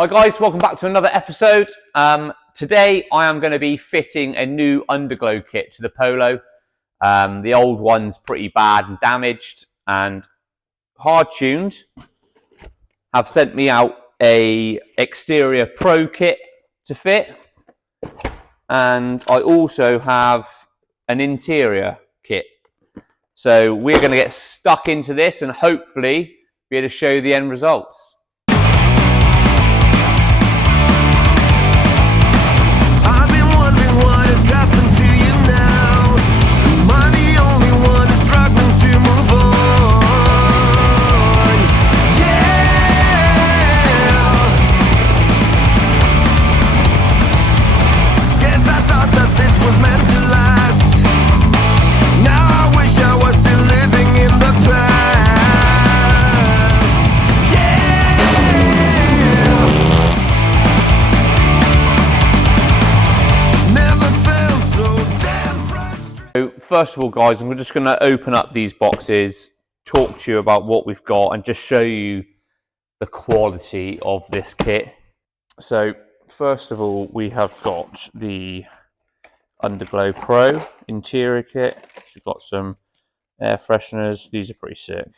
Hi guys, welcome back to another episode. Today I am going to be fitting a new Underglow kit to the Polo. The old one's pretty bad and damaged, and Hardtuned have sent me out a exterior pro kit to fit, and I also have an interior kit. So we're going to get stuck into this and hopefully be able to show you the end results. First of all, guys, I'm just going to open up these boxes, talk to you about what we've got, and just show you the quality of this kit. So, first of all, we have got the Underglow Pro interior kit. So we've got some air fresheners. These are pretty sick.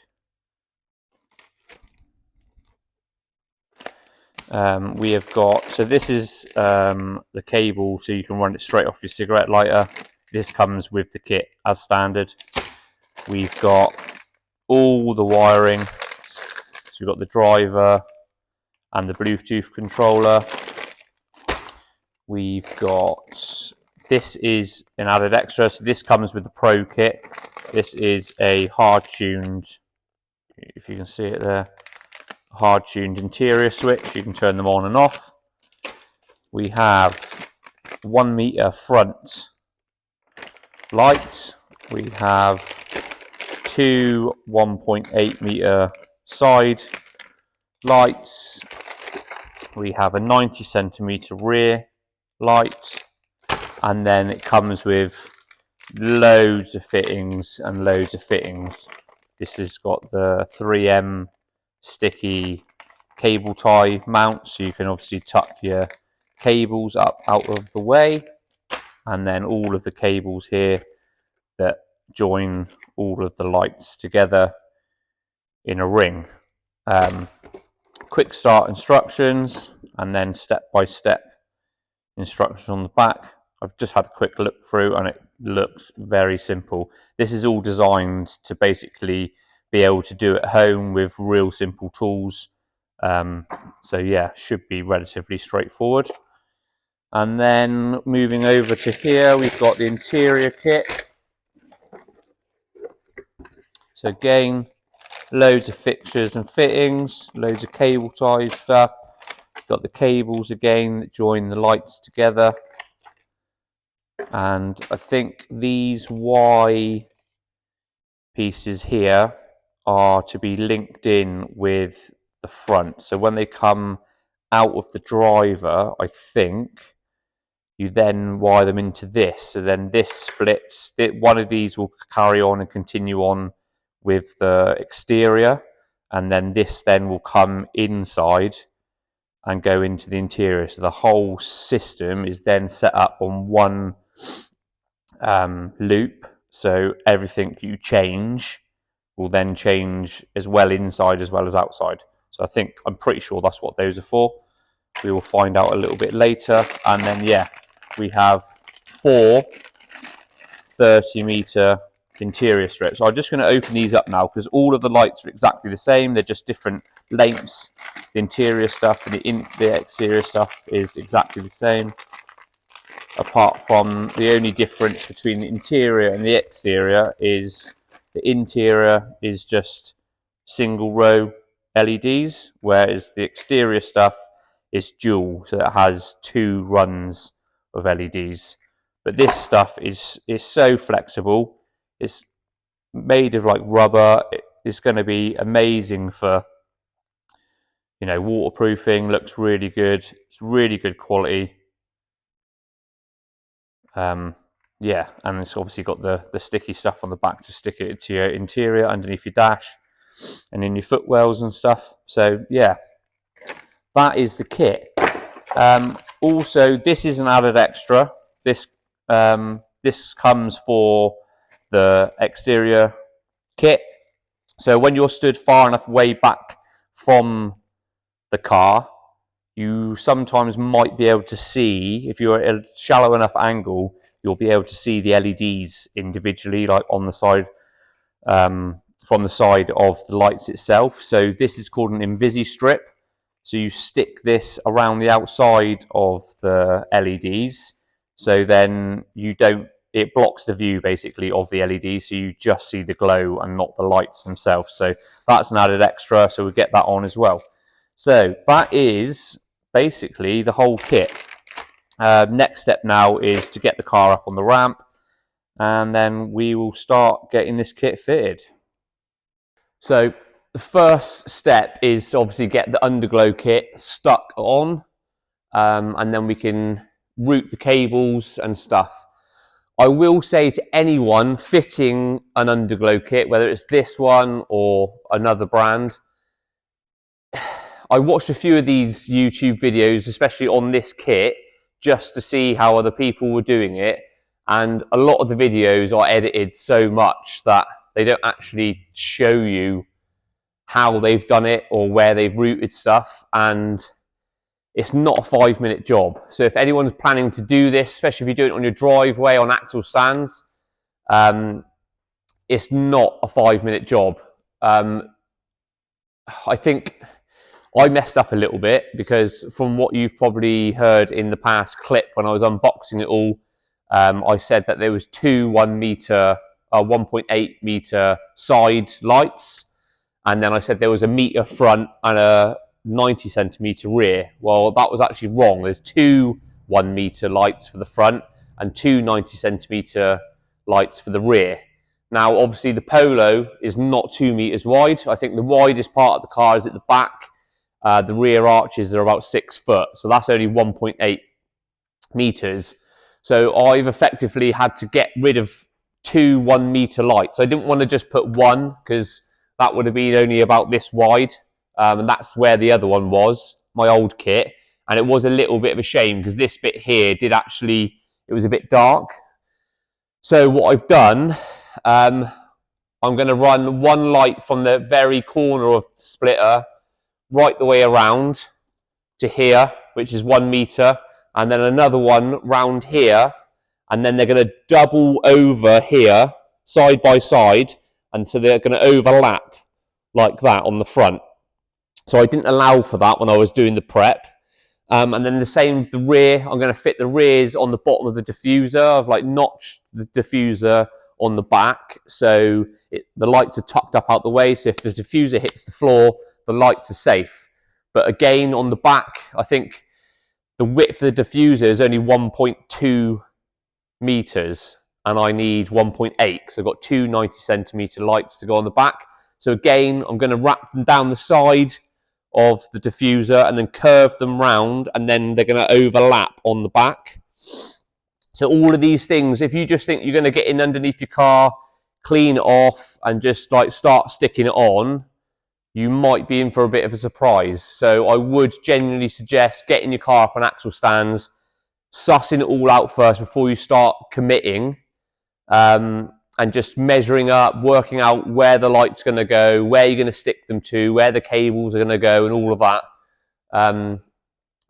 We have got, so this is the cable, so you can run it straight off your cigarette lighter. This comes with the kit as standard. We've got all the wiring. So we've got the driver and the Bluetooth controller. We've got, this is an added extra. So this comes with the Pro kit. This is a hard-tuned, if you can see it there, hard-tuned interior switch. You can turn them on and off. We have 1 meter front light. We have 2 1.8 meter side lights. We have a 90 centimeter rear light, and then it comes with loads of fittings and loads of fittings. This has got the 3M sticky cable tie mount, so you can obviously tuck your cables up out of the way. And then all of the cables here that join all of the lights together in a ring. Quick start instructions, and then step-by-step instructions on the back. I've just had a quick look through and it looks very simple. This is all designed to basically be able to do at home with real simple tools. So yeah, should be relatively straightforward. And then moving over to here, we've got the interior kit. So again, loads of fixtures and fittings, loads of cable ties stuff. Got the cables again that join the lights together. And I think these Y pieces here are to be linked in with the front. So when they come out of the driver, I think, you then wire them into this, so then this splits. One of these will carry on and continue on with the exterior, and then this then will come inside and go into the interior. So the whole system is then set up on one loop, so everything you change will then change as well inside as well as outside. So I'm pretty sure that's what those are for. We will find out a little bit later. And then yeah, we have 4 30-meter interior strips. So I'm just going to open these up now because all of the lights are exactly the same. They're just different lengths. The interior stuff and the exterior stuff is exactly the same, apart from the only difference between the interior and the exterior is the interior is just single row LEDs, whereas the exterior stuff is dual, so it has 2 runs of LEDs. But this stuff is so flexible. It's made of like rubber. It's going to be amazing for, you know, waterproofing. Looks really good. It's really good quality. Yeah, and it's obviously got the sticky stuff on the back to stick it to your interior underneath your dash and in your footwells and stuff. So yeah, that is the kit. Also, this is an added extra. This comes for the exterior kit. So when you're stood far enough way back from the car, you sometimes might be able to see, if you're at a shallow enough angle, you'll be able to see the LEDs individually, like on the side, from the side of the lights itself. So this is called an Invisi strip. So you stick this around the outside of the LEDs, so then it blocks the view basically of the LED, so you just see the glow and not the lights themselves. So that's an added extra, so we get that on as well. So that is basically the whole kit. Next step now is to get the car up on the ramp, and then we will start getting this kit fitted. So the first step is to obviously get the Underglow kit stuck on, and then we can route the cables and stuff. I will say to anyone fitting an Underglow kit, whether it's this one or another brand, I watched a few of these YouTube videos, especially on this kit, just to see how other people were doing it. And a lot of the videos are edited so much that they don't actually show you how they've done it or where they've routed stuff. And it's not a 5-minute job. So if anyone's planning to do this, especially if you do it on your driveway on axle stands, it's not a 5-minute job. I think I messed up a little bit because from what you've probably heard in the past clip when I was unboxing it all, I said that there was two 1.8 meter side lights, and then I said there was a meter front and a 90 centimeter rear. Well, that was actually wrong. There's two 1 meter lights for the front and two 90 centimeter lights for the rear. Now, obviously, the Polo is not 2 meters wide. I think the widest part of the car is at the back. The rear arches are about 6 foot, so that's only 1.8 meters. So I've effectively had to get rid of two 1 meter lights. I didn't want to just put one because that would have been only about this wide, and that's where the other one was, my old kit. And it was a little bit of a shame because this bit here it was a bit dark. So what I've done, I'm going to run one light from the very corner of the splitter right the way around to here, which is 1 meter, and then another one round here, and then they're going to double over here, side by side, and so they're going to overlap like that on the front. So I didn't allow for that when I was doing the prep. And then the same with the rear. I'm going to fit the rears on the bottom of the diffuser. I've like notched the diffuser on the back, so the lights are tucked up out the way, so if the diffuser hits the floor, the lights are safe. But again, on the back, I think the width of the diffuser is only 1.2 meters, and I need 1.8, so I've got two 90 centimeter lights to go on the back. So again, I'm going to wrap them down the side of the diffuser and then curve them round, and then they're going to overlap on the back. So all of these things, if you just think you're going to get in underneath your car, clean it off, and just like start sticking it on, you might be in for a bit of a surprise. So I would genuinely suggest getting your car up on axle stands, sussing it all out first before you start committing, and just measuring up, working out where the light's going to go, where you're going to stick them to, where the cables are going to go, and all of that.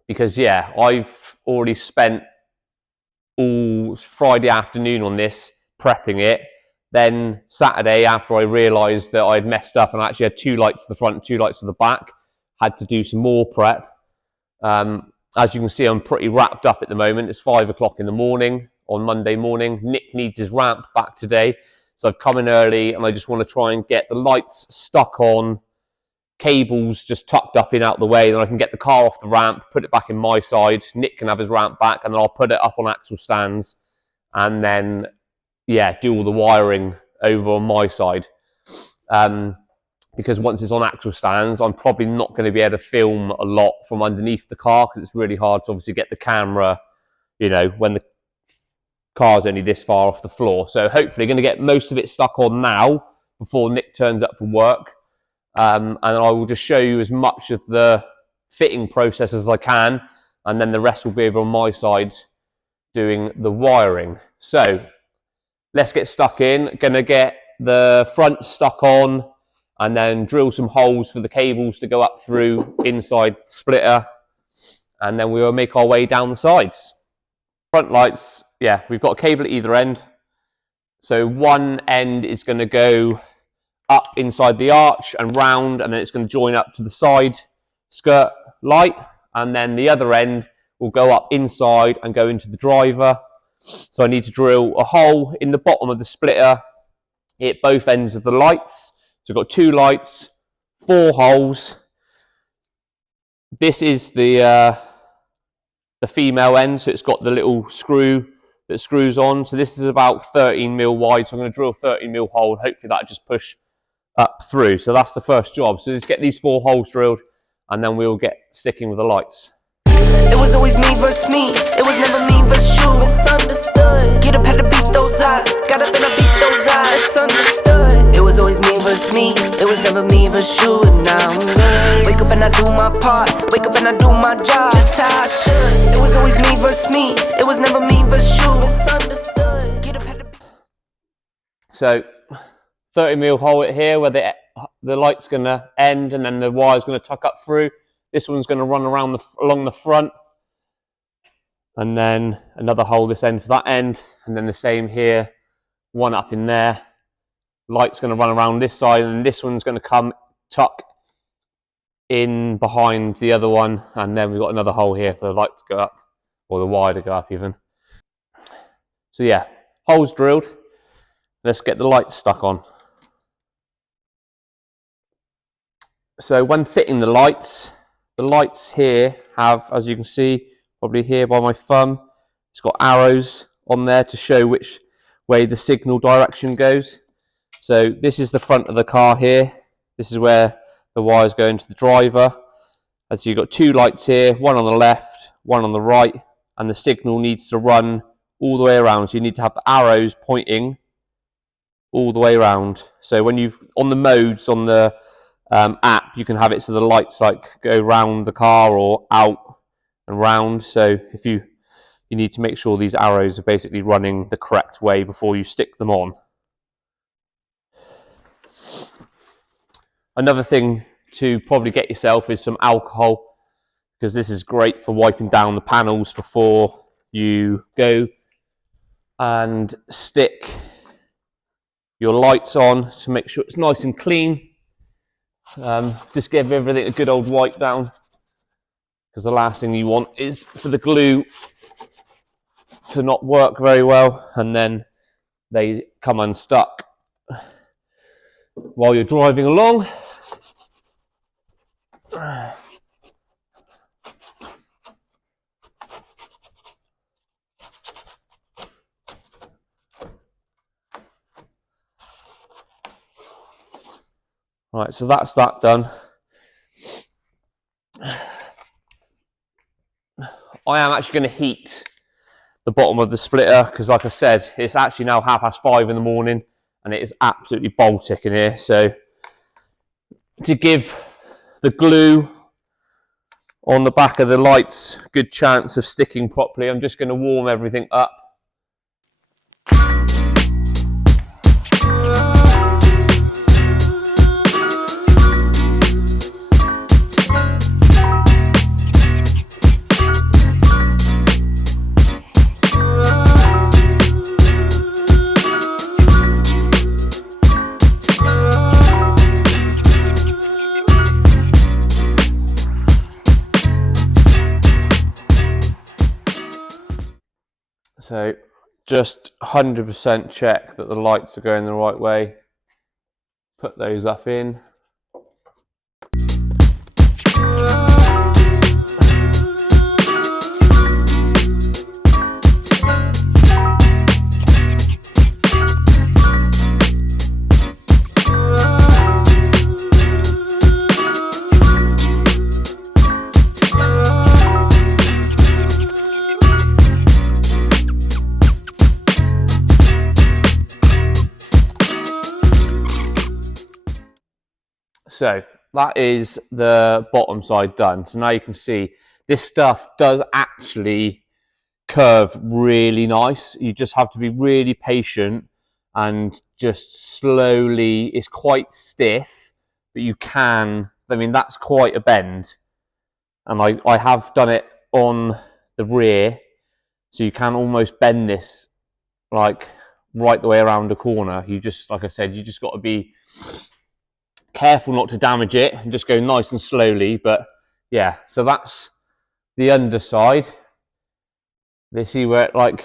Because yeah, I've already spent all Friday afternoon on this, prepping it. Then Saturday, after I realised that I'd messed up and I actually had two lights to the front and two lights to the back, had to do some more prep. As you can see, I'm pretty wrapped up at the moment. It's 5 o'clock in the morning on Monday morning. Nick needs his ramp back today, so I've come in early and I just want to try and get the lights stuck on, cables just tucked up in out the way, then I can get the car off the ramp, put it back in my side, Nick can have his ramp back, and then I'll put it up on axle stands, and then yeah, do all the wiring over on my side. Because once it's on axle stands, I'm probably not going to be able to film a lot from underneath the car because it's really hard to obviously get the camera, you know, when the car's only this far off the floor. So hopefully going to get most of it stuck on now before Nick turns up from work. And I will just show you as much of the fitting process as I can, and then the rest will be over on my side doing the wiring. So let's get stuck in. Gonna get the front stuck on and then drill some holes for the cables to go up through inside the splitter, and then we will make our way down the sides. Front lights, yeah, we've got a cable at either end. So one end is going to go up inside the arch and round, and then it's going to join up to the side skirt light, and then the other end will go up inside and go into the driver. So I need to drill a hole in the bottom of the splitter, hit both ends of the lights. So I've got 2 lights, 4 holes. This is the female end, so it's got the little screw that screws on. So this is about 13 mil wide, so I'm going to drill a 13 mil hole. Hopefully that'll just push up through. So that's the first job. So let's get these 4 holes drilled, and then we'll get sticking with the lights. It was always me versus me. It was never me versus you. Misunderstood. Get up, had to beat those eyes. Got up and I beat those eyes. Misunderstood. It was always me versus me. It was never me versus you. And now I'm good. Wake up and I do my part. Wake up and I do my job just how I should. It was always me versus me. It was never me versus you. Misunderstood. Get up, had to. So 30 mil hole here where the light's going to end, and then the wire's going to tuck up through. This one's going to run around along the front, and then another hole this end for that end, and then the same here, one up in there. Light's going to run around this side, and this one's going to come tuck in behind the other one, and then we've got another hole here for the light to go up, or the wire to go up even. So yeah, holes drilled. Let's get the lights stuck on. So when fitting the lights here have, as you can see, probably here by my thumb, it's got arrows on there to show which way the signal direction goes. So this is the front of the car here. This is where the wires go into the driver. And so you've got 2 lights here, one on the left, one on the right, and the signal needs to run all the way around. So you need to have the arrows pointing all the way around. So when you've, on the modes on the app, you can have it so the lights like go round the car or out and round. So if you need to make sure these arrows are basically running the correct way before you stick them on. Another thing to probably get yourself is some alcohol, because this is great for wiping down the panels before you go and stick your lights on to make sure it's nice and clean. Just give everything a good old wipe down, because the last thing you want is for the glue to not work very well and then they come unstuck while you're driving along. Right, so that's that done. I am actually going to heat the bottom of the splitter, because like I said, it's actually now 5:30 in the morning and it is absolutely Baltic in here. So to give the glue on the back of the lights a good chance of sticking properly, I'm just going to warm everything up. So just 100% check that the lights are going the right way. Put those up in. So that is the bottom side done. So now you can see this stuff does actually curve really nice. You just have to be really patient and just slowly, it's quite stiff, but you can, I mean, that's quite a bend. And I have done it on the rear, so you can almost bend this like right the way around the corner. You just, like I said, you just got to be careful not to damage it and just go nice and slowly. But yeah, so that's the underside. They see where it like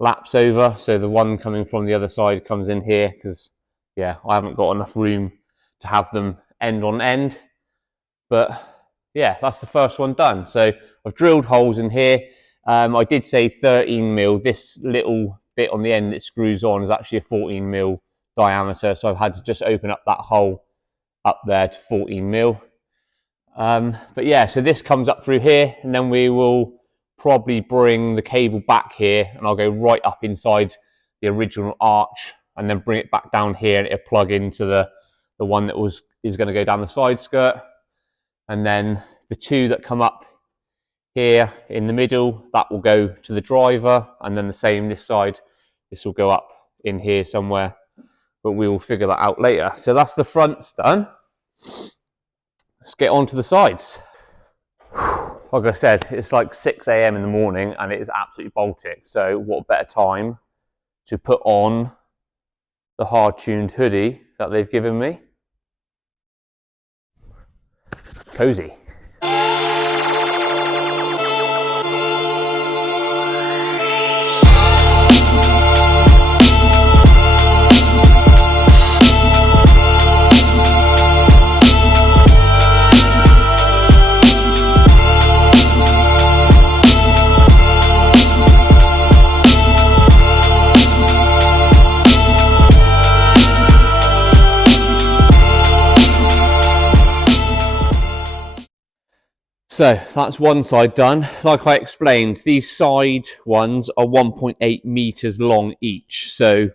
laps over, so the one coming from the other side comes in here, because yeah, I haven't got enough room to have them end on end. But yeah, that's the first one done. So I've drilled holes in here. I did say 13mm. This little bit on the end that screws on is actually a 14mm diameter, so I've had to just open up that hole up there to 14mm. But yeah, so this comes up through here, and then we will probably bring the cable back here, and I'll go right up inside the original arch, and then bring it back down here, and it'll plug into the one that is going to go down the side skirt. And then the two that come up here in the middle, that will go to the driver, and then the same this side, this will go up in here somewhere, but we will figure that out later. So that's the fronts done. Let's get on to the sides. Like I said, it's like 6 a.m. in the morning and it is absolutely Baltic, so what better time to put on the hard-tuned hoodie that they've given me. Cozy. So that's one side done. Like I explained, these side ones are 1.8 meters long each. So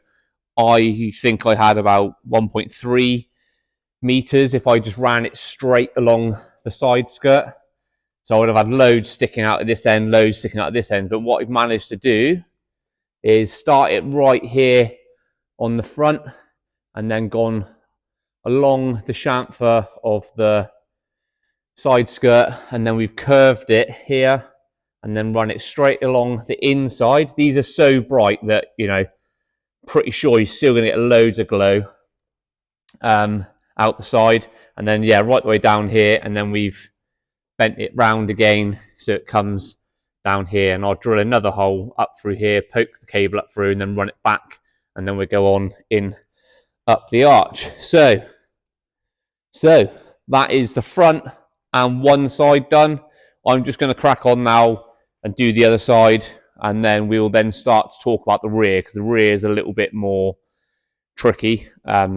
I think I had about 1.3 meters if I just ran it straight along the side skirt. So I would have had loads sticking out at this end, loads sticking out at this end. But what I've managed to do is start it right here on the front and then gone along the chamfer of the side skirt, and then we've curved it here and then run it straight along the inside. These are so bright that, you know, pretty sure you're still going to get loads of glow out the side. And then, yeah, right the way down here, and then we've bent it round again so it comes down here, and I'll drill another hole up through here, poke the cable up through, and then run it back, and then we go on in up the arch. So that is the front and one side done. I'm just going to crack on now and do the other side, and then we will then start to talk about the rear, because the rear is a little bit more tricky. I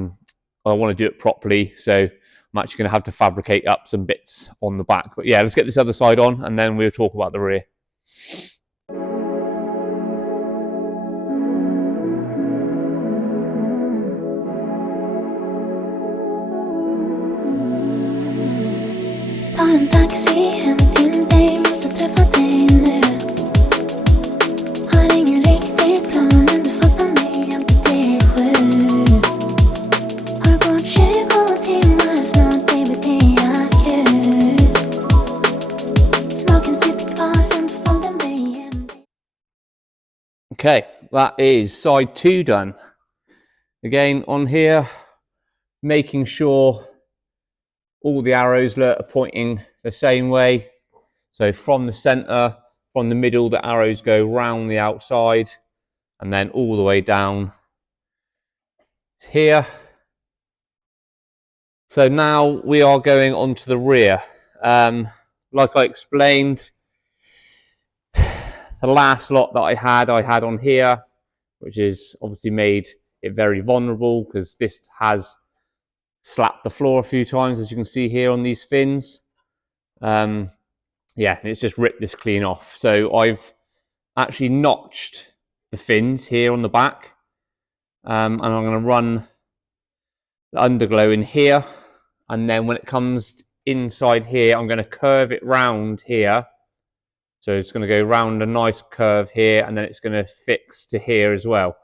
want to do it properly, so I'm actually going to have to fabricate up some bits on the back. But yeah, let's get this other side on, and then we'll talk about the rear. Tar en taxi hem till dig, måste träffa dig nu. Har ingen riktig plan, men du fattar mig, jag blir 7. Har gått 20 timmar snart, baby, det är akut. Smaken sitter kvar sen du följde mig hem. Okay, that is side 2 done. Again, on here, making sure all the arrows are pointing the same way. So from the center, from the middle, the arrows go round the outside and then all the way down here. So now we are going on to the rear. Like I explained, the last lot that I had on here, which is obviously made it very vulnerable because this has slapped the floor a few times, as you can see here on these fins. Yeah, it's just ripped this clean off. So I've actually notched the fins here on the back, and I'm going to run the underglow in here, and then when it comes inside here, I'm going to curve it round here. So it's going to go round a nice curve here, and then it's going to fix to here as well,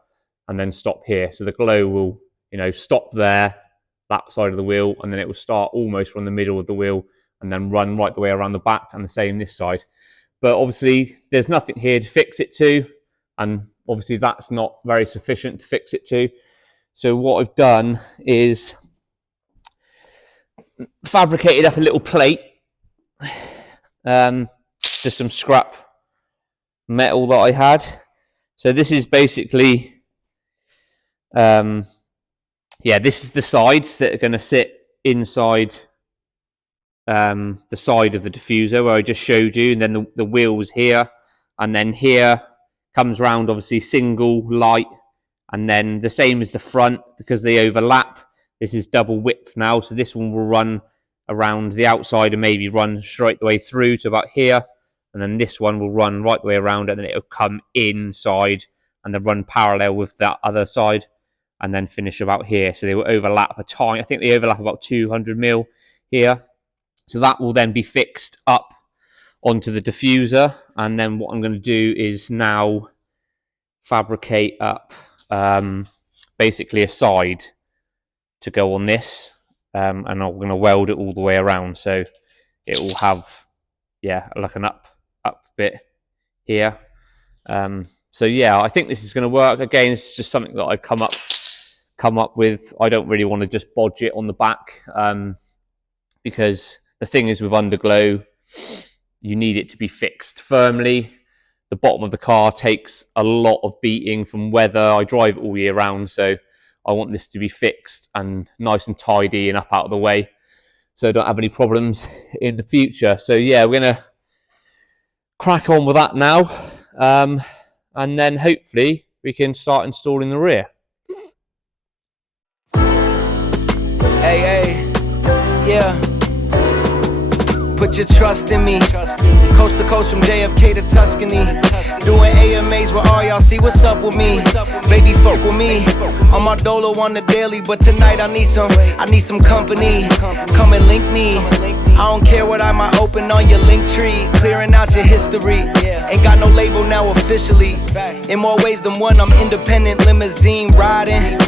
and then stop here. So the glow will, stop there, that side of the wheel, and then it will start almost from the middle of the wheel and then run right the way around the back, and the same this side. But obviously there's nothing here to fix it to, and obviously that's not very sufficient to fix it to. So what I've done is fabricated up a little plate, just some scrap metal that I had. So this is basically, this is the sides that are going to sit inside the side of the diffuser where I just showed you, and then the wheels here, and then here comes round obviously single light, and then the same as the front because they overlap. This is double width now, so this one will run around the outside and maybe run straight the way through to about here, and then this one will run right the way around, and then it'll come inside and then run parallel with that other side and then finish about here. So they will overlap a tiny, I think they overlap about 200 mil here. So that will then be fixed up onto the diffuser, and then what I'm going to do is now fabricate up basically a side to go on this, and I'm going to weld it all the way around, so it will have like an up bit here. So yeah, I think this is going to work. Again, it's just something that I've come up with. I don't really want to just bodge it on the back, because the thing is with Underglow, you need it to be fixed firmly. The bottom of the car takes a lot of beating from weather. I drive it all year round, so I want this to be fixed and nice and tidy and up out of the way, so I don't have any problems in the future. So yeah, we're going to crack on with that now, and then hopefully we can start installing the rear. Hey, yeah. Put your trust in me. Coast to coast from JFK to Tuscany. Doing AMAs with all y'all, see what's up with me. Baby, fuck with me. I'm my dolo on the daily, but tonight I need some company. Come and link me. I don't care what I might open on your link tree. Clearing out your history. Ain't got no label now officially. In more ways than one, I'm independent, limousine riding,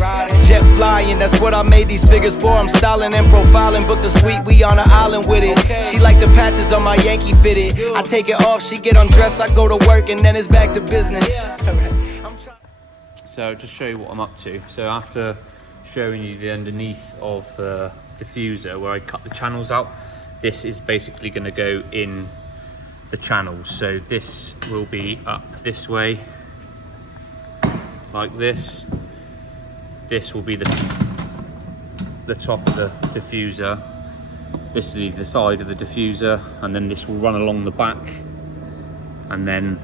jet flying. That's what I made these figures for. I'm styling and profiling. Booked a suite, we on an island with it. She like the patches on my Yankee fitted. I take it off, she get undressed, I go to work, and then it's back to business. So just show you what I'm up to. So after showing you the underneath of the diffuser where I cut the channels out, this is basically going to go in the channels. So this will be up this way like this. This will be the top of the diffuser. This is the side of the diffuser, and then this will run along the back, and then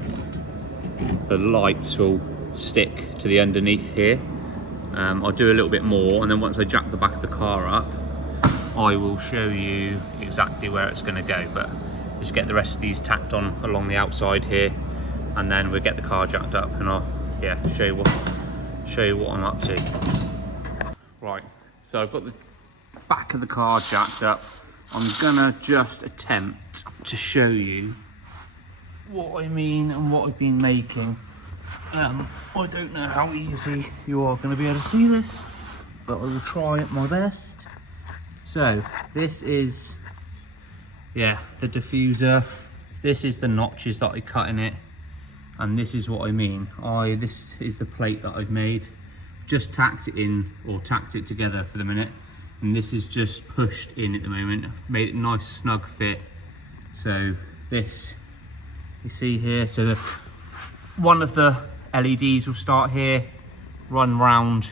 the lights will stick to the underneath here. I'll do a little bit more, and then once I jack the back of the car up, I will show you exactly where it's going to go. But just get the rest of these tacked on along the outside here, and then we'll get the car jacked up, and I'll show you what I'm up to. Right, so I've got the back of the car jacked up. I'm gonna just attempt to show you what I mean and what I've been making. I don't know how easy you are going to be able to see this, but I will try my best. So this is the diffuser. This is the notches that I cut in it, and this is what I mean. This is the plate that I've made. Just tacked it in, or tacked it together for the minute, and this is just pushed in at the moment. I've made it a nice snug fit. So this, you see here, so one of the LEDs will start here, run round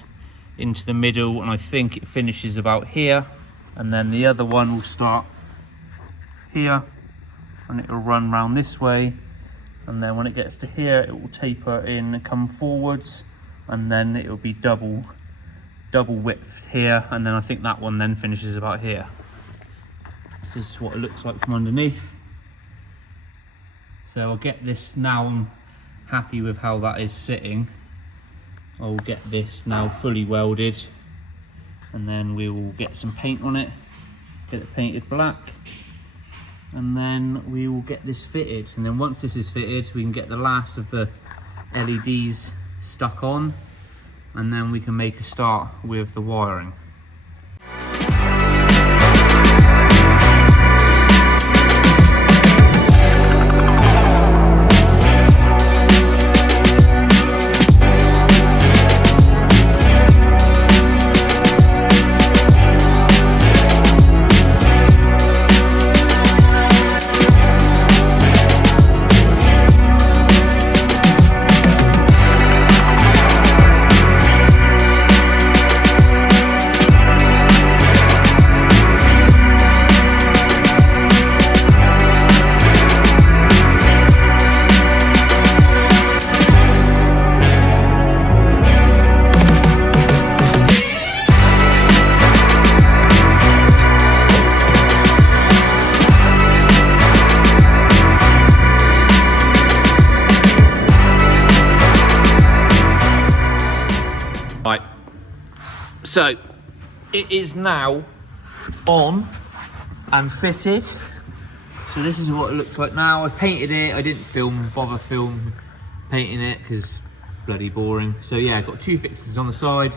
into the middle, and I think it finishes about here, and then the other one will start here and it will run round this way, and then when it gets to here it will taper in and come forwards, and then it will be double width here, and then I think that one then finishes about here. This is what it looks like from underneath. So I'll get this now. I'm happy with how that is sitting. I'll get this now fully welded, and then we will get some paint on it get it painted black, and then we will get this fitted. And then once this is fitted, we can get the last of the LEDs stuck on, and then we can make a start with the wiring. Right, so it is now on and fitted. So this is what it looks like now. I painted it. I didn't bother painting it because bloody boring. So yeah, I've got two fixtures on the side.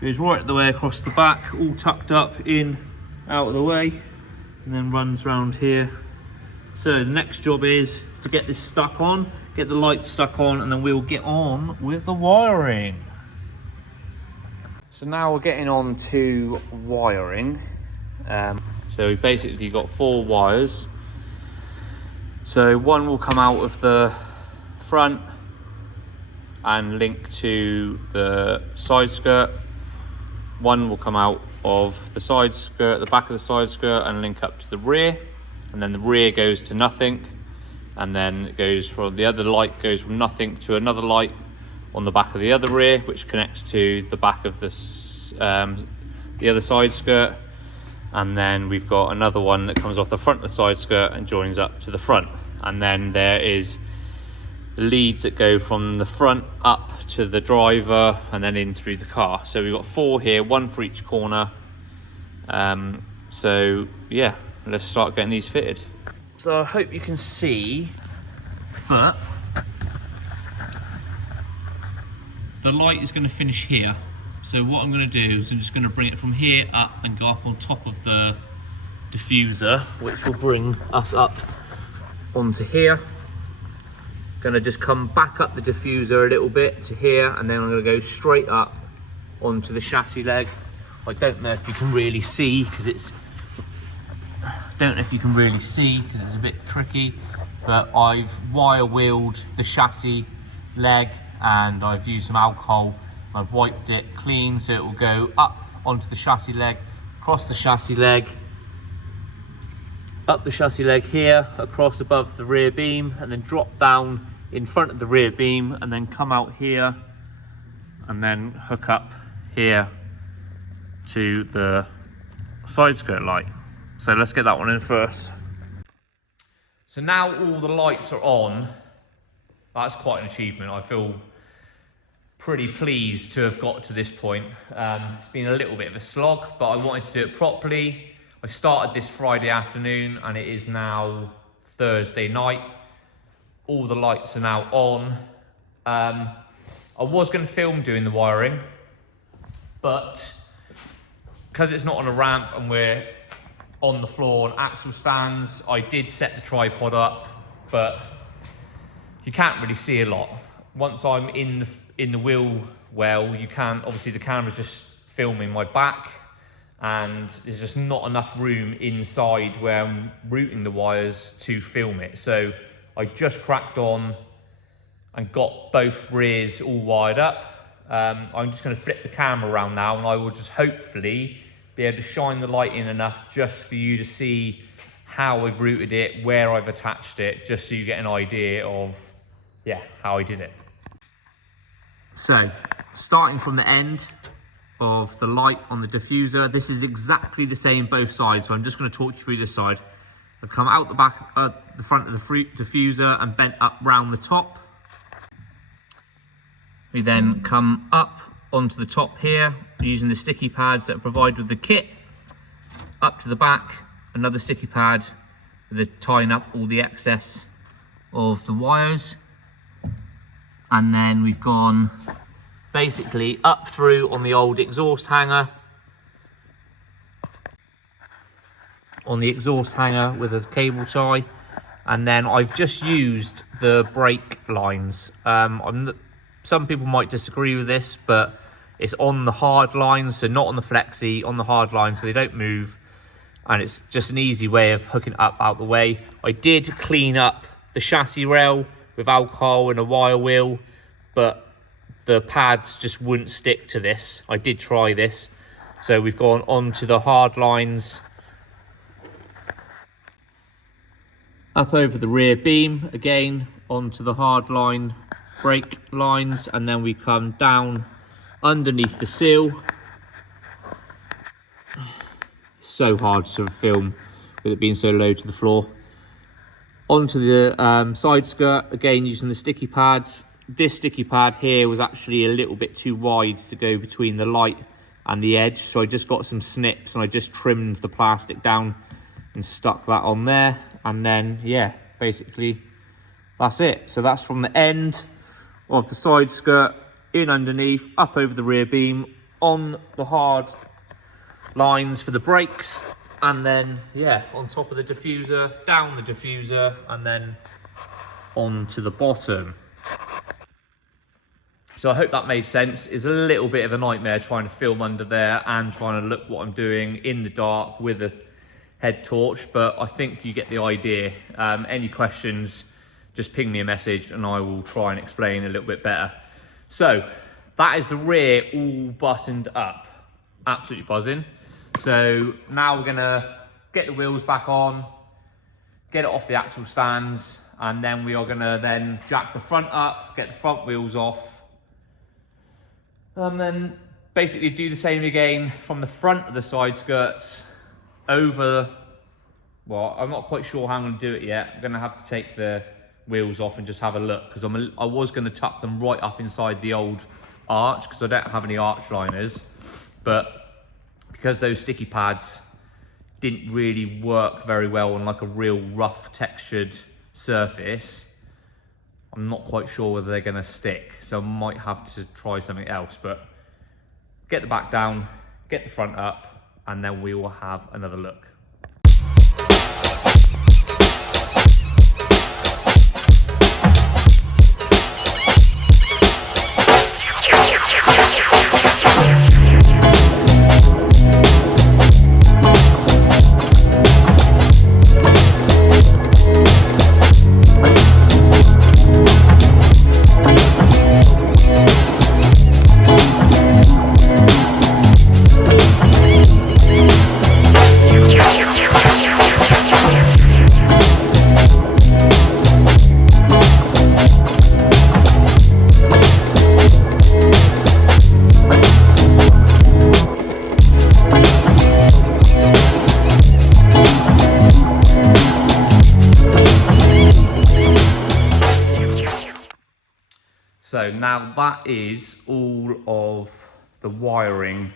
Goes right the way across the back, all tucked up in, out of the way, and then runs round here. So the next job is to get this stuck on, get the lights stuck on, and then we'll get on with the wiring. So now we're getting on to wiring. So we basically got 4 wires. So one will come out of the front and link to the side skirt. One will come out of the side skirt, the back of the side skirt, and link up to the rear. And then the rear goes to nothing. And then it goes from the other light goes from nothing to another light on the back of the other rear, which connects to the back of the other side skirt. And then we've got another one that comes off the front of the side skirt and joins up to the front. And then there is the leads that go from the front up to the driver and then in through the car. So we've got 4 here, 1 for each corner. So yeah, let's start getting these fitted. So I hope you can see that the light is going to finish here. So what I'm going to do is I'm just going to bring it from here up and go up on top of the diffuser, which will bring us up onto here. Going to just come back up the diffuser a little bit to here, and then I'm going to go straight up onto the chassis leg. I don't know if you can really see because it's a bit tricky, but I've wire wheeled the chassis leg and I've used some alcohol. I've wiped it clean so it will go up onto the chassis leg, across the chassis leg, up the chassis leg here, across above the rear beam, and then drop down in front of the rear beam, and then come out here and then hook up here to the side skirt light. So let's get that one in first. So now all the lights are on. That's quite an achievement. I feel pretty pleased to have got to this point. It's been a little bit of a slog, but I wanted to do it properly. I started this Friday afternoon and it is now Thursday night. All the lights are now on. I was going to film doing the wiring, but because it's not on a ramp and we're on the floor on axle stands, I did set the tripod up, but you can't really see a lot. Once I'm in the wheel well, you can, obviously the camera's just filming my back and there's just not enough room inside where I'm routing the wires to film it. So I just cracked on and got both rears all wired up. I'm just going to flip the camera around now and I will just hopefully be able to shine the light in enough just for you to see how I've routed it, where I've attached it, just so you get an idea of, yeah, how I did it. So, starting from the end of the light on the diffuser, this is exactly the same both sides, so I'm just going to talk you through this side. I've come out the back, the front of the diffuser and bent up round the top. We then come up onto the top here using the sticky pads that are provided with the kit, up to the back, another sticky pad with tying up all the excess of the wires. And then we've gone basically up through on the old exhaust hanger. On the exhaust hanger with a cable tie. And then I've just used the brake lines. Some people might disagree with this, but it's on the hard lines, so not on the flexi, on the hard lines, so they don't move. And it's just an easy way of hooking it up out the way. I did clean up the chassis rail with alcohol and a wire wheel, but the pads just wouldn't stick to this. I did try this. So we've gone onto the hard lines, up over the rear beam again, onto the hard line brake lines, and then we come down underneath the seal. So hard to film with it being so low to the floor. Onto the side skirt, again using the sticky pads. This sticky pad here was actually a little bit too wide to go between the light and the edge, so I just got some snips and I just trimmed the plastic down and stuck that on there. And then, yeah, basically that's it. So that's from the end of the side skirt, in underneath, up over the rear beam, on the hard lines for the brakes, and then, yeah, on top of the diffuser, down the diffuser, and then onto the bottom. So I hope that made sense. It's a little bit of a nightmare trying to film under there and trying to look what I'm doing in the dark with a head torch, but I think you get the idea. Any questions, just ping me a message and I will try and explain a little bit better. So that is the rear all buttoned up. Absolutely buzzing. So now we're gonna get the wheels back on, get it off the axle stands, and then we are gonna then jack the front up, get the front wheels off, and then basically do the same again from the front of the side skirts over. Well, I'm not quite sure how I'm going to do it yet. I'm going to have to take the wheels off and just have a look, because I was going to tuck them right up inside the old arch, because I don't have any arch liners, but because those sticky pads didn't really work very well on like a real rough textured surface, I'm not quite sure whether they're going to stick, so I might have to try something else. But get the back down, get the front up, and then we will have another look. So now that is all of the wiring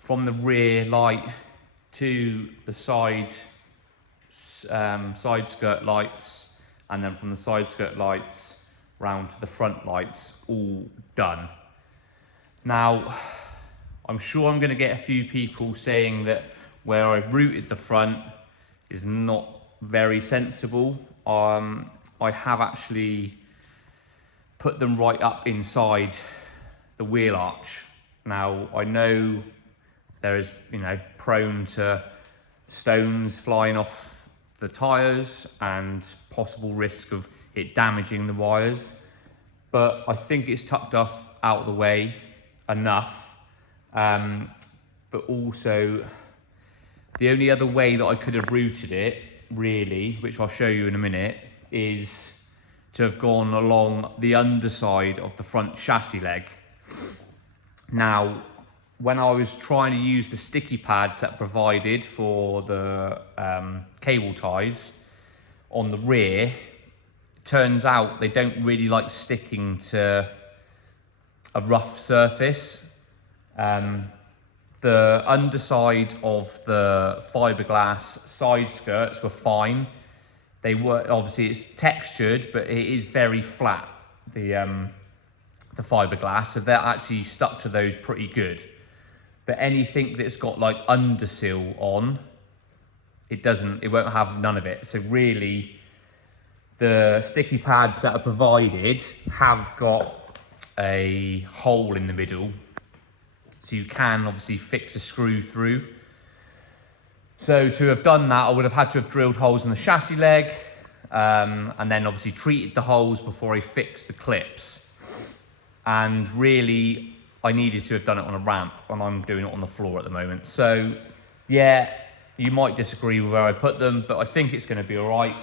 from the rear light to the side skirt lights, and then from the side skirt lights round to the front lights, all done. Now, I'm sure I'm going to get a few people saying that where I've routed the front is not very sensible. I have actually put them right up inside the wheel arch. Now, I know there is, prone to stones flying off the tyres and possible risk of it damaging the wires, but I think it's tucked off out of the way enough. But also, the only other way that I could have routed it, really, which I'll show you in a minute, is to have gone along the underside of the front chassis leg. Now, when I was trying to use the sticky pads that provided for the cable ties on the rear, it turns out they don't really like sticking to a rough surface. The underside of the fiberglass side skirts were fine. They were, obviously it's textured, but it is very flat, the fiberglass, so that actually stuck to those pretty good. But anything that's got like undersill on, it won't have none of it. So really, the sticky pads that are provided have got a hole in the middle, so you can obviously fix a screw through. So to have done that, I would have had to have drilled holes in the chassis leg, and then obviously treated the holes before I fixed the clips. And really, I needed to have done it on a ramp, and I'm doing it on the floor at the moment. So yeah, you might disagree with where I put them, but I think it's going to be all right.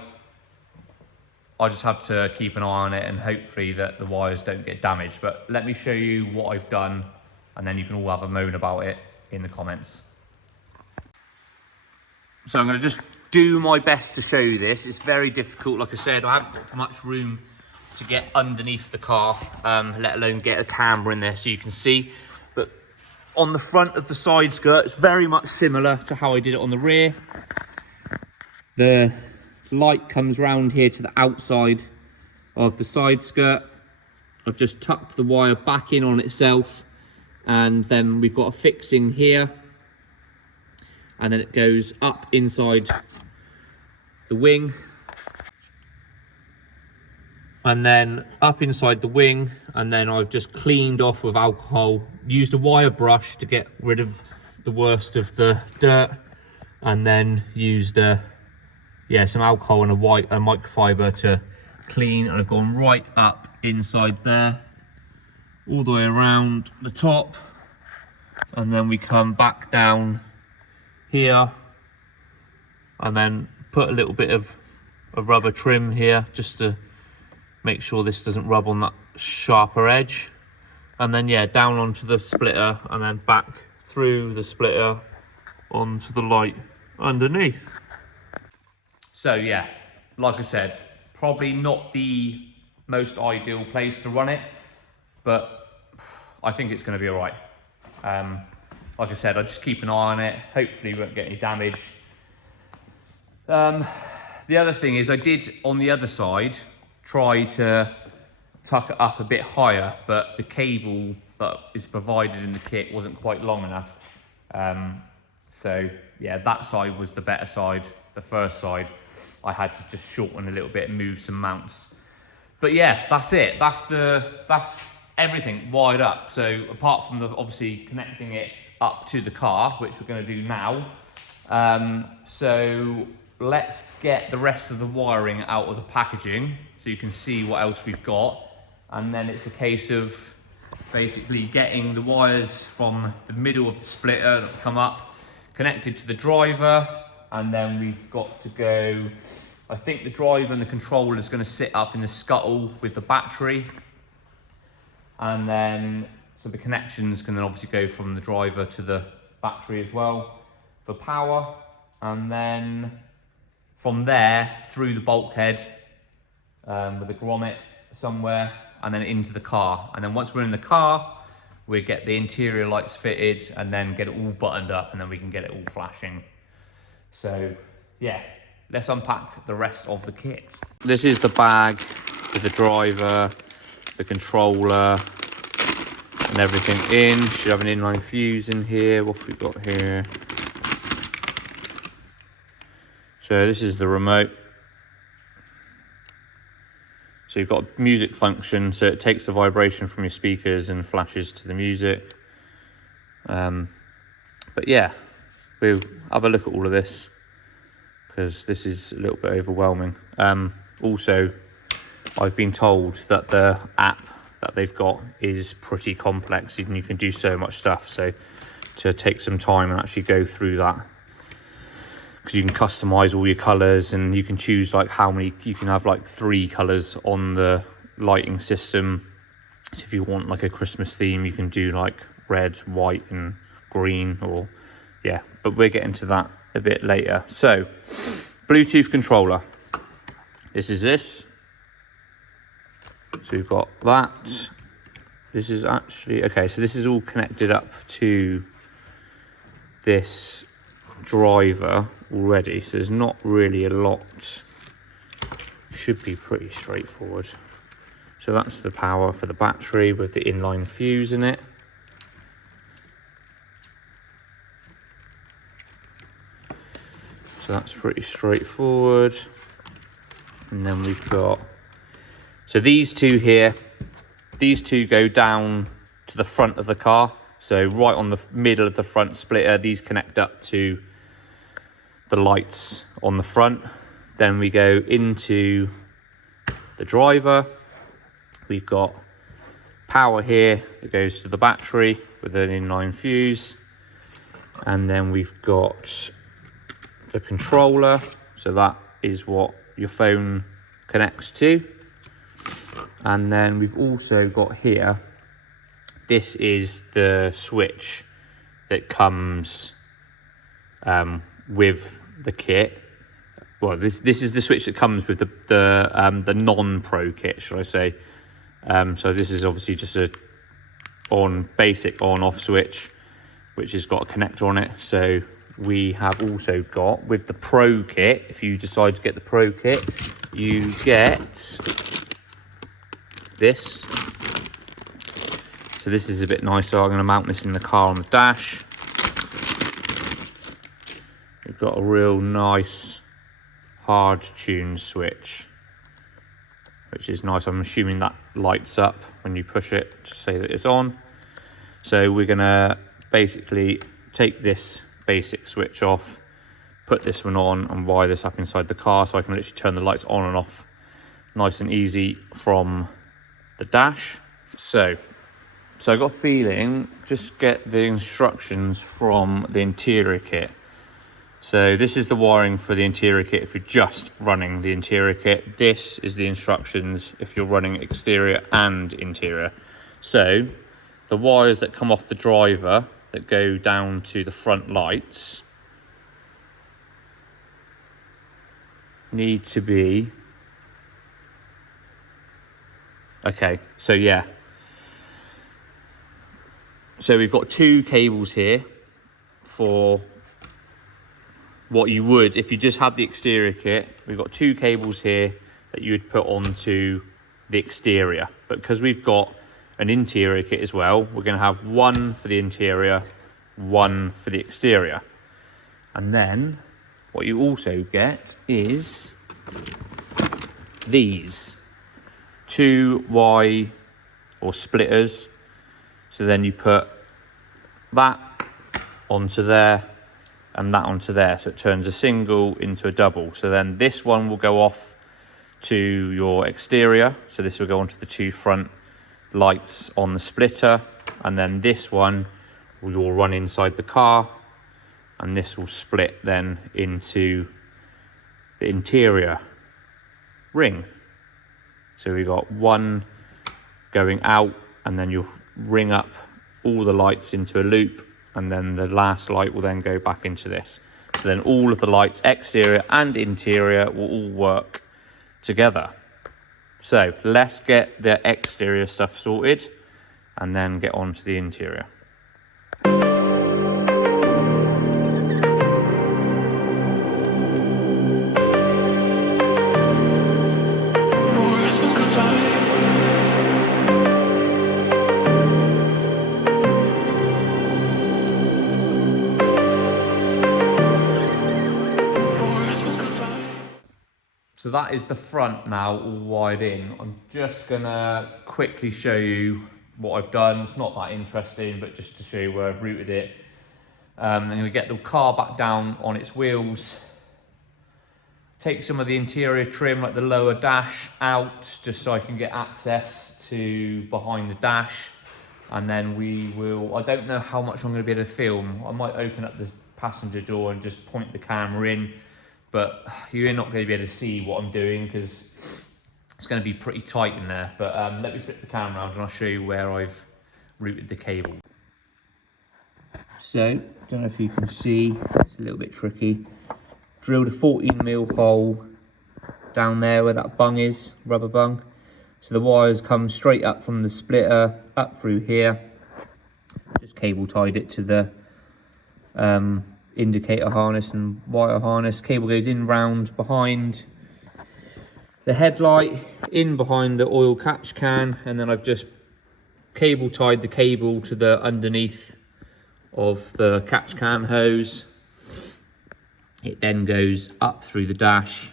I just have to keep an eye on it and hopefully that the wires don't get damaged. But let me show you what I've done, and then you can all have a moan about it in the comments. So I'm going to just do my best to show you this. It's very difficult. Like I said, I haven't got much room to get underneath the car, let alone get a camera in there so you can see. But on the front of the side skirt, it's very much similar to how I did it on the rear. The light comes round here to the outside of the side skirt. I've just tucked the wire back in on itself, and then we've got a fixing here, and then it goes up inside the wing, and then up inside the wing, and then I've just cleaned off with alcohol, used a wire brush to get rid of the worst of the dirt, and then used some alcohol and a microfiber to clean, and I've gone right up inside there, all the way around the top, and then we come back down here, and then put a little bit of a rubber trim here just to make sure this doesn't rub on that sharper edge, and then yeah, down onto the splitter, and then back through the splitter onto the light underneath. So yeah, like I said, probably not the most ideal place to run it, but I think it's going to be all right. Like I said, I'll just keep an eye on it. Hopefully we won't get any damage. The other thing is, I did on the other side try to tuck it up a bit higher, but the cable that is provided in the kit wasn't quite long enough. So yeah, that side was the better side. The first side, I had to just shorten a little bit and move some mounts. But yeah, that's it. That's everything wired up. So apart from obviously connecting it up to the car, which we're going to do now. So let's get the rest of the wiring out of the packaging so you can see what else we've got. And then it's a case of basically getting the wires from the middle of the splitter that come up, connected to the driver, and then we've got to go, I think the driver and the controller is going to sit up in the scuttle with the battery, and then so the connections can then obviously go from the driver to the battery as well for power, and then from there through the bulkhead with a grommet somewhere, and then into the car. And then once we're in the car, we get the interior lights fitted, and then get it all buttoned up, and then we can get it all flashing. So yeah, let's unpack the rest of the kit. This is the bag with the driver, the controller, and everything in. Should have an inline fuse in here. What have we got here? So this is the remote. So you've got a music function, so it takes the vibration from your speakers and flashes to the music. But yeah, we'll have a look at all of this, because this is a little bit overwhelming. Also, I've been told that the app that they've got is pretty complex, and you can do so much stuff. So to take some time and actually go through that, because you can customize all your colors, and you can choose like how many, you can have like 3 colors on the lighting system. So if you want like a Christmas theme, you can do like red, white and green, or yeah, but we'll get into that a bit later. So Bluetooth controller, this is this. So we've got that. This is actually, okay, so this is all connected up to this driver already, so there's not really a lot. Should be pretty straightforward. So that's the power for the battery with the inline fuse in it. So that's pretty straightforward. And then we've got, so these two here, these two go down to the front of the car. So right on the middle of the front splitter, these connect up to the lights on the front. Then we go into the driver. We've got power here that goes to the battery with an inline fuse. And then we've got the controller. So that is what your phone connects to. And then we've also got here, this is the switch that comes with the kit. Well, this is the switch that comes with the non-pro kit, should I say. So this is obviously just a basic on-off switch, which has got a connector on it. So we have also got, with the pro kit, if you decide to get the pro kit, you get this. So this is a bit nicer. I'm going to mount this in the car on the dash. We've got a real nice hard-tuned switch, which is nice. I'm assuming that lights up when you push it to say that it's on. So we're going to basically take this basic switch off, put this one on, and wire this up inside the car so I can literally turn the lights on and off nice and easy from the dash. So I got a feeling, just get the instructions from the interior kit. So this is the wiring for the interior kit if you're just running the interior kit. This is the instructions if you're running exterior and interior. So the wires that come off the driver that go down to the front lights need to be, okay, so yeah. So we've got two cables here for what you would, if you just had the exterior kit, we've got two cables here that you would put onto the exterior. But because we've got an interior kit as well, we're going to have one for the interior, one for the exterior. And then what you also get is these 2Y or splitters. So then you put that onto there and that onto there, so it turns a single into a double. So then this one will go off to your exterior, so this will go onto the two front lights on the splitter, and then this one will run inside the car, and this will split then into the interior ring. So we've got one going out, and then you'll ring up all the lights into a loop, and then the last light will then go back into this. So then all of the lights, exterior and interior, will all work together. So let's get the exterior stuff sorted and then get on to the interior. So that is the front now all wired in. I'm just gonna quickly show you what I've done. It's not that interesting, but just to show you where I've routed it. I'm gonna get the car back down on its wheels, take some of the interior trim, like the lower dash, out, just so I can get access to behind the dash. And then we will, I don't know how much I'm gonna be able to film. I might open up the passenger door and just point the camera in, but you're not going to be able to see what I'm doing because it's going to be pretty tight in there. But let me flip the camera around and I'll show you where I've routed the cable. So, don't know if you can see, it's a little bit tricky. Drilled a 14mm hole down there where that bung is, rubber bung. So the wires come straight up from the splitter, up through here. Just cable tied it to the indicator harness and wire harness. Cable goes in round behind the headlight, in behind the oil catch can, and then I've just cable tied the cable to the underneath of the catch can hose. It then goes up through the dash,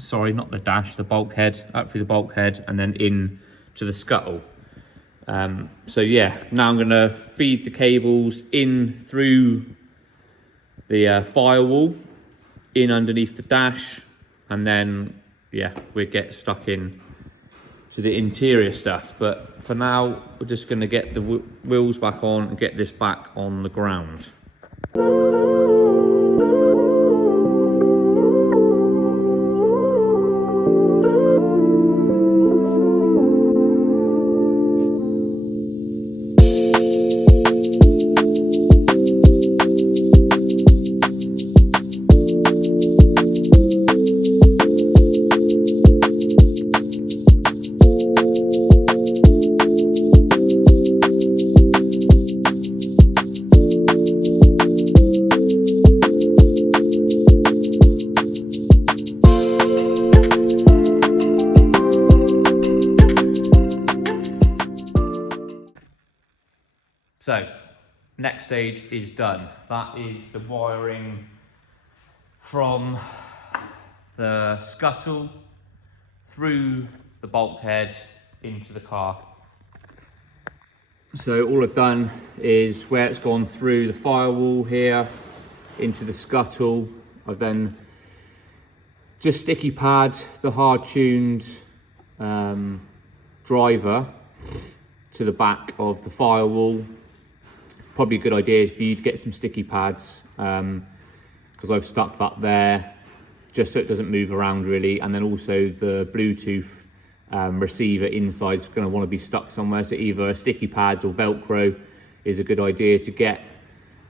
sorry, not the dash, the bulkhead, up through the bulkhead and then in to the scuttle. So yeah, now I'm gonna feed the cables in through the firewall, in underneath the dash, and then yeah, we get stuck in to the interior stuff. But for now, we're just gonna get the wheels back on and get this back on the ground. So, next stage is done. That is the wiring from the scuttle through the bulkhead into the car. So all I've done is where it's gone through the firewall here into the scuttle, I've then just sticky pad the hard-tuned driver to the back of the firewall. Probably a good idea for you to get some sticky pads, because I've stuck that there just so it doesn't move around really. And then also the Bluetooth receiver inside is going to want to be stuck somewhere, so either sticky pads or Velcro is a good idea to get.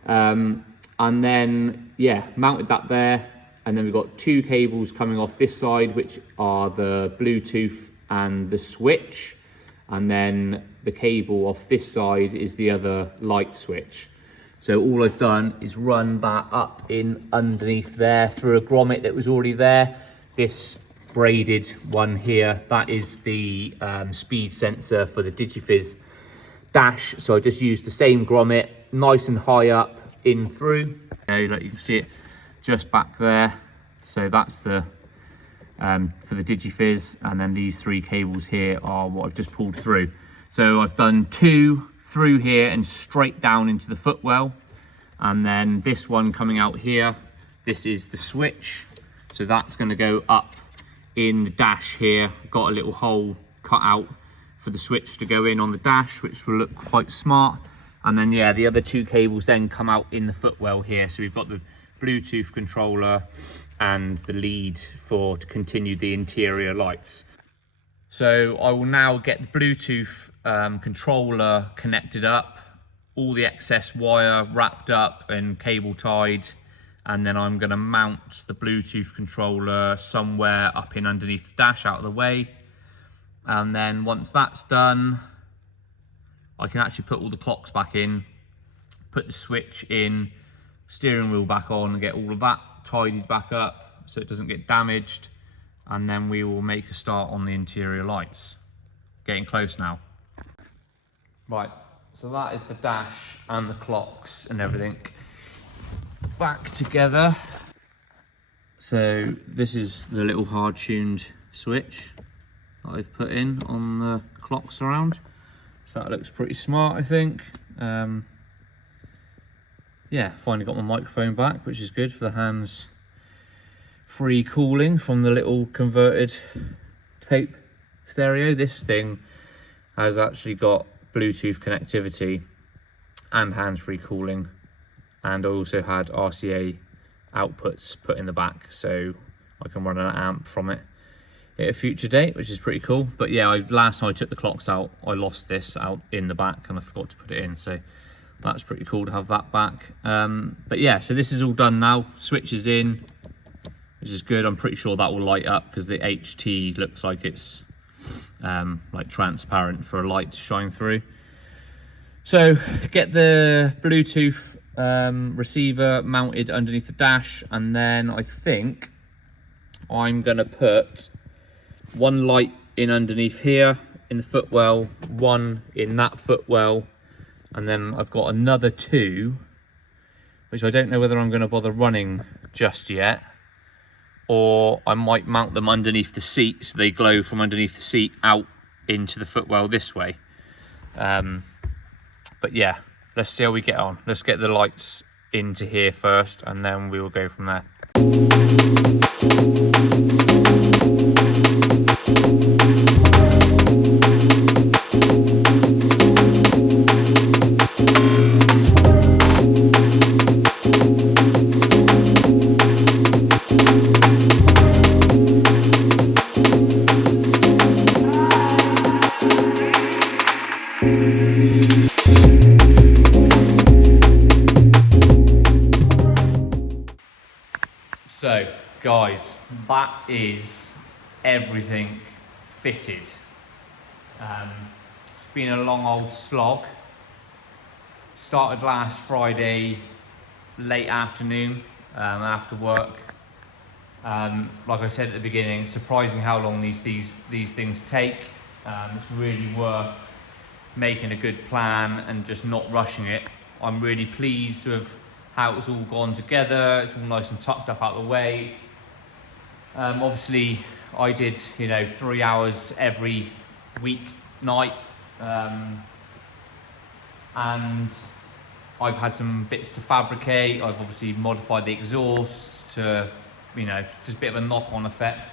And then yeah, mounted that there, and then we've got two cables coming off this side, which are the Bluetooth and the switch, and then the cable off this side is the other light switch. So all I've done is run that up in underneath there through a grommet that was already there. This braided one here, that is the speed sensor for the Digifizz dash. So I just used the same grommet, nice and high up in through. You can see it just back there. So that's the for the Digifizz, and then these three cables here are what I've just pulled through. So I've done two through here and straight down into the footwell, and then this one coming out here, this is the switch. So that's going to go up in the dash here. Got a little hole cut out for the switch to go in on the dash, which will look quite smart. And then yeah, the other two cables then come out in the footwell here. So we've got the Bluetooth controller and the lead to continue the interior lights. So I will now get the Bluetooth controller connected up, all the excess wire wrapped up and cable tied, and then I'm going to mount the Bluetooth controller somewhere up in underneath the dash out of the way. And then once that's done, I can actually put all the clocks back in, put the switch in, steering wheel back on, and get all of that tidied back up so it doesn't get damaged. And then we will make a start on the interior lights. Getting close now. Right, so that is the dash and the clocks and everything back together. So this is the little hard-tuned switch that I've put in on the clock surround. So that looks pretty smart, I think. Yeah, finally got my microphone back, which is good for the hands free cooling from the little converted tape stereo. This thing has actually got Bluetooth connectivity and hands-free cooling, and I also had RCA outputs put in the back, so I can run an amp from it at a future date, which is pretty cool. But yeah, last time I took the clocks out, I lost this out in the back and I forgot to put it in, so that's pretty cool to have that back. But yeah, so this is all done now. Switch is in, which is good. I'm pretty sure that will light up because the HT looks like it's like transparent for a light to shine through. So get the Bluetooth receiver mounted underneath the dash, and then I think I'm gonna put one light in underneath here in the footwell, one in that footwell, and then I've got another two, which I don't know whether I'm going to bother running just yet, or I might mount them underneath the seat so they glow from underneath the seat out into the footwell this way. But yeah, let's see how we get on. Let's get the lights into here first, and then we will go from there. So guys, that is everything fitted. It's been a long old slog. Started last Friday late afternoon after work. Like I said at the beginning, surprising how long these things take. It's really worth making a good plan and just not rushing it. I'm really pleased with how it's all gone together. It's all nice and tucked up out of the way. Obviously, I did 3 hours every weeknight, and I've had some bits to fabricate. I've obviously modified the exhaust to just a bit of a knock-on effect.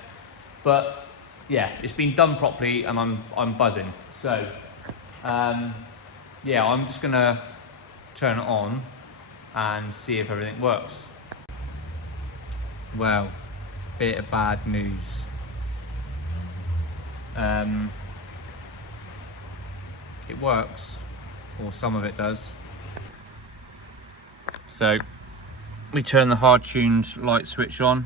But yeah, it's been done properly, and I'm buzzing. So yeah, I'm just gonna turn it on and see if everything works. Well, bit of bad news. It works, or some of it does. So we turn the hard-tuned light switch on.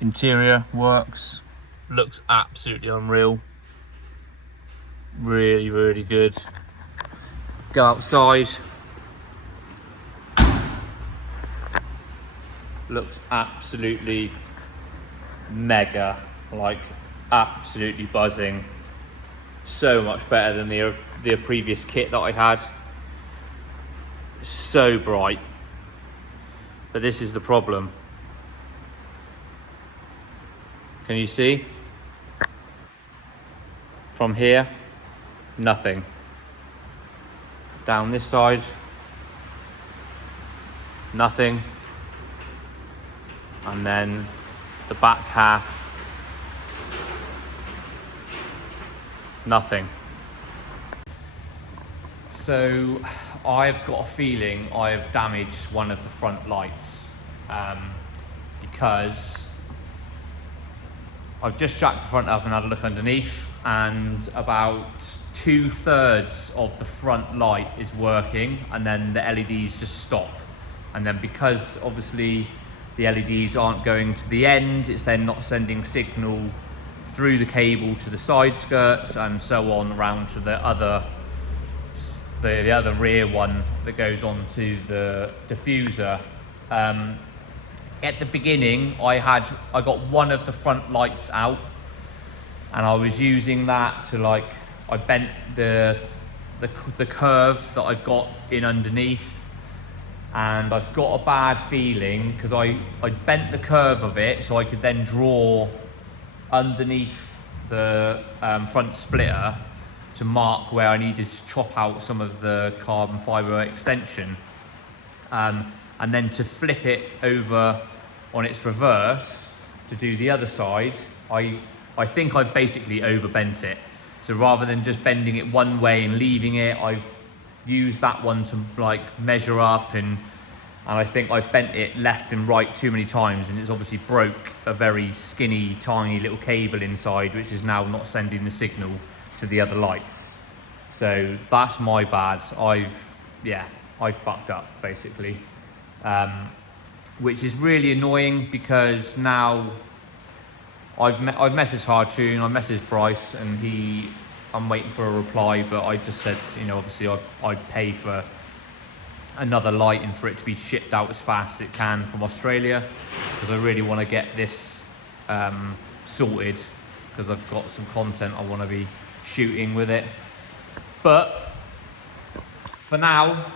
Interior works, looks absolutely unreal. Really, really good. Go outside. Looks absolutely mega, like absolutely buzzing. So much better than the previous kit that I had. So bright. But this is the problem. Can you see? From here, nothing. Down this side, nothing. And then the back half, nothing. So I've got a feeling I've damaged one of the front lights, because I've just jacked the front up and had a look underneath, and about 2/3 of the front light is working, and then the LEDs just stop. And then because obviously the LEDs aren't going to the end, it's then not sending signal through the cable to the side skirts and so on around to the other rear one that goes on to the diffuser. At the beginning, I got one of the front lights out, and I was using that to I bent the curve that I've got in underneath, and I've got a bad feeling because I bent the curve of it so I could then draw underneath the front splitter to mark where I needed to chop out some of the carbon fibre extension, and then to flip it over on its reverse to do the other side. I think I've basically overbent it. So rather than just bending it one way and leaving it, I've used that one to measure up, and I think I've bent it left and right too many times, and it's obviously broke a very skinny, tiny little cable inside, which is now not sending the signal to the other lights. So that's my bad. I fucked up basically, which is really annoying because now I've messaged Hardtuned, I messaged Bryce, and he I'm waiting for a reply, but I just said, you know, obviously I'd pay for another light and for it to be shipped out as fast as it can from Australia, because I really want to get this sorted, because I've got some content I want to be shooting with it. But for now,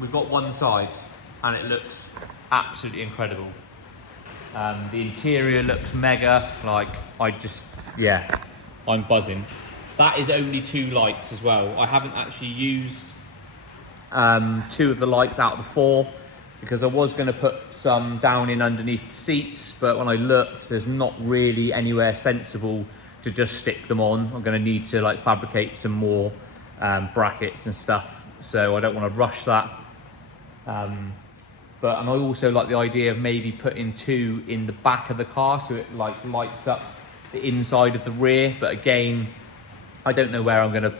we've got one side and it looks absolutely incredible. The interior looks mega, like I'm buzzing. That is only 2 lights as well. I haven't actually used 2 of the lights out of the 4, because I was going to put some down in underneath the seats, but when I looked, there's not really anywhere sensible to just stick them on. I'm going to need to like fabricate some more brackets and stuff, so I don't want to rush that. And I also like the idea of maybe putting 2 in the back of the car, so it like lights up the inside of the rear. But again, I don't know where I'm going to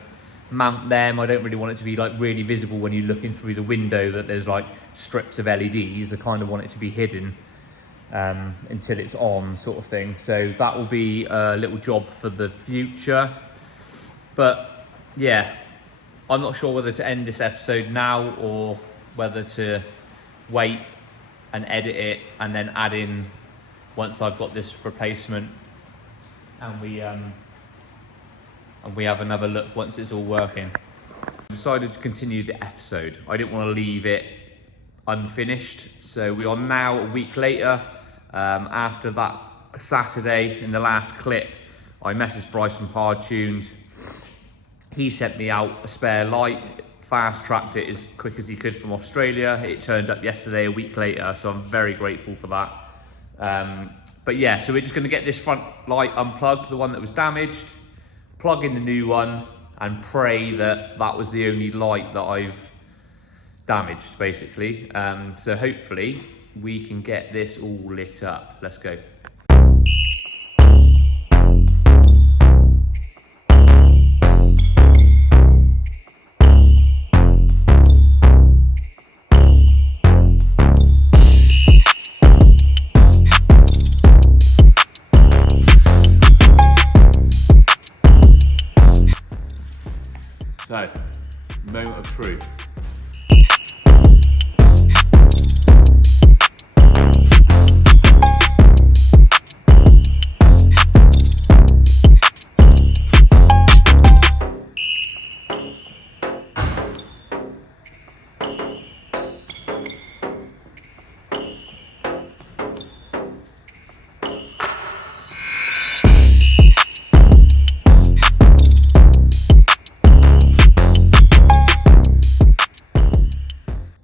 mount them. I don't really want it to be like really visible when you're looking through the window that there's like strips of LEDs. I kind of want it to be hidden until it's on, sort of thing. So that will be a little job for the future. But yeah, I'm not sure whether to end this episode now or whether to wait and edit it and then add in once I've got this replacement, and we have another look once it's all working. I decided to continue the episode. I didn't want to leave it unfinished, so we are now a week later. After that Saturday, in the last clip, I messaged Bryce from Hardtuned. He sent me out a spare light, fast-tracked it as quick as he could from Australia. It turned up yesterday, a week later, so I'm very grateful for that. But yeah, so we're just going to get this front light unplugged, the one that was damaged, plug in the new one, and pray that that was the only light that I've damaged, basically. So hopefully we can get this all lit up. Let's go. So, moment of truth.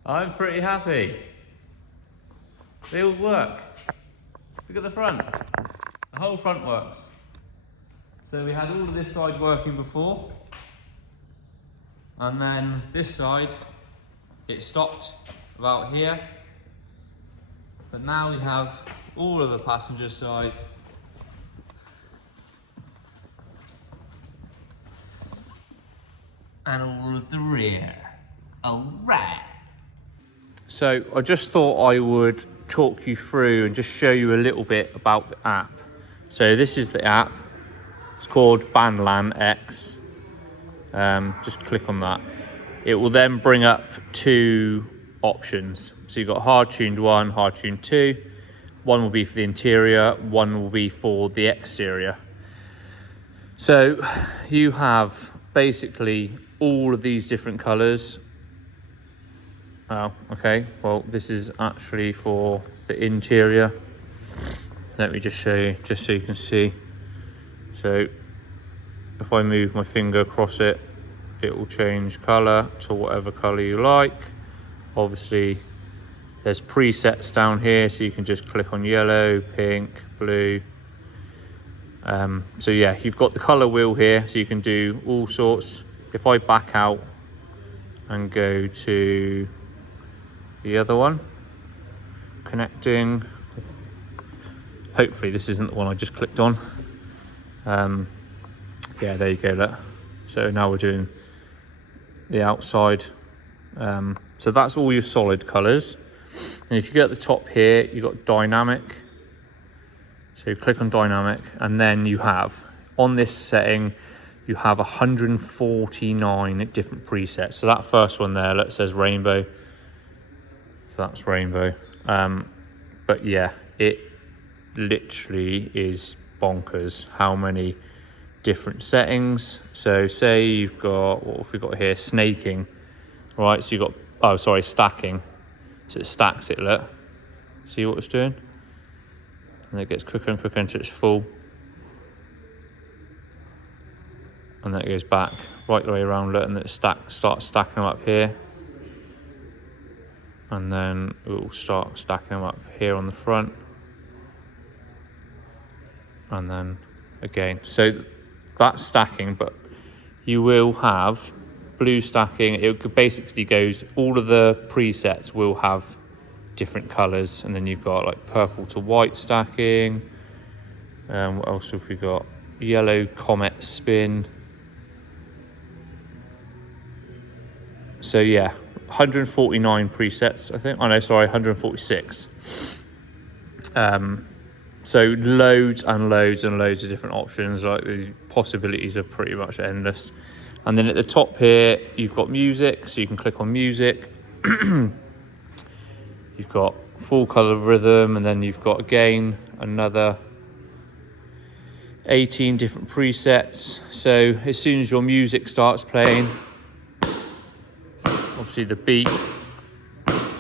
I'm pretty happy. They all work. Look at the front. The whole front works. So we had all of this side working before, and then this side, it stopped about here. But now we have all of the passenger side and all of the rear. Alright. So I just thought I would talk you through and just show you a little bit about the app. So this is the app. It's called Bandlan X. Just click on that. It will then bring up 2 options. So you've got Hardtuned 1, Hardtuned 2. One will be for the interior, one will be for the exterior. So you have basically all of these different colours. Oh, okay. Well, this is actually for the interior. Let me just show you, just so you can see. So if I move my finger across it, it will change colour to whatever colour you like. Obviously, there's presets down here, so you can just click on yellow, pink, blue. So yeah, you've got the colour wheel here, so you can do all sorts. If I back out and go to the other one, connecting, hopefully this isn't the one I just clicked on. Yeah, there you go, look. So now we're doing the outside. So that's all your solid colours. And if you go at the top here, you've got dynamic. So you click on dynamic, and then you have, on this setting, you have 149 different presets. So that first one there, that says rainbow. So that's rainbow. But yeah, it literally is bonkers how many different settings. So say you've got, what have we got here? Snaking, right? So you've got, oh, sorry, stacking. So it stacks it, look. See what it's doing? And it gets quicker and quicker until it's full. And then it goes back right the way around, look, and it starts stacking them up here. And then it will start stacking them up here on the front. And then again, so that's stacking, but you will have blue stacking. It basically goes, all of the presets will have different colors, and then you've got like purple to white stacking. What else have we got? Yellow comet spin. So yeah, 149 presets, I think. Oh no, sorry, 146. So loads and loads and loads of different options. Like, the possibilities are pretty much endless. And then at the top here, you've got music, so you can click on music. You've got full color rhythm, and then you've got, again, another 18 different presets. So as soon as your music starts playing, obviously the beat,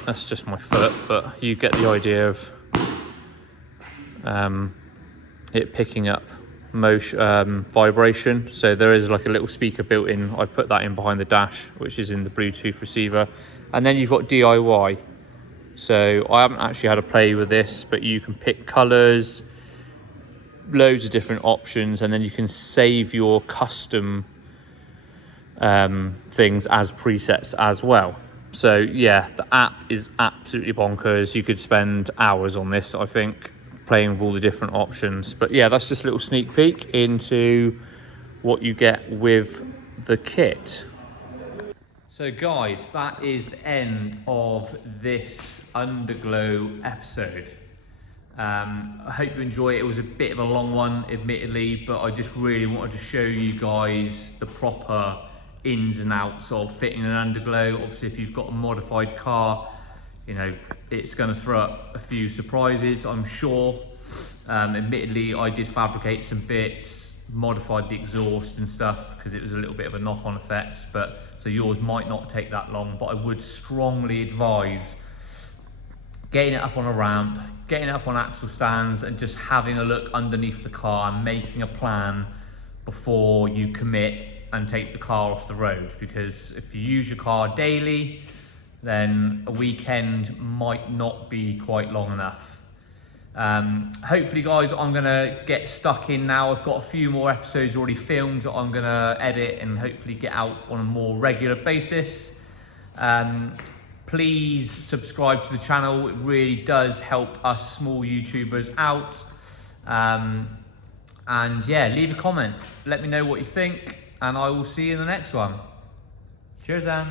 that's just my foot, but you get the idea of it picking up motion, vibration. So there is like a little speaker built in. I put that in behind the dash, which is in the Bluetooth receiver. And then you've got DIY. So I haven't actually had a play with this, but you can pick colors, loads of different options, and then you can save your custom things as presets as well. So yeah, the app is absolutely bonkers. You could spend hours on this, I think, playing with all the different options. But yeah, that's just a little sneak peek into what you get with the kit. So guys, that is the end of this Underglow episode. I hope you enjoy it. It was a bit of a long one, admittedly, but I just really wanted to show you guys the proper ins and outs of fitting an Underglow. Obviously, if you've got a modified car, you know, it's going to throw up a few surprises, I'm sure. Admittedly, I did fabricate some bits, modified the exhaust and stuff, because it was a little bit of a knock-on effect, but so yours might not take that long. But I would strongly advise getting it up on a ramp, getting it up on axle stands, and just having a look underneath the car and making a plan before you commit and take the car off the road. Because if you use your car daily, then a weekend might not be quite long enough. Hopefully guys, I'm gonna get stuck in now. I've got a few more episodes already filmed that I'm gonna edit and hopefully get out on a more regular basis. Please subscribe to the channel. It really does help us small YouTubers out. And yeah, leave a comment. Let me know what you think, and I will see you in the next one. Cheers, Anne.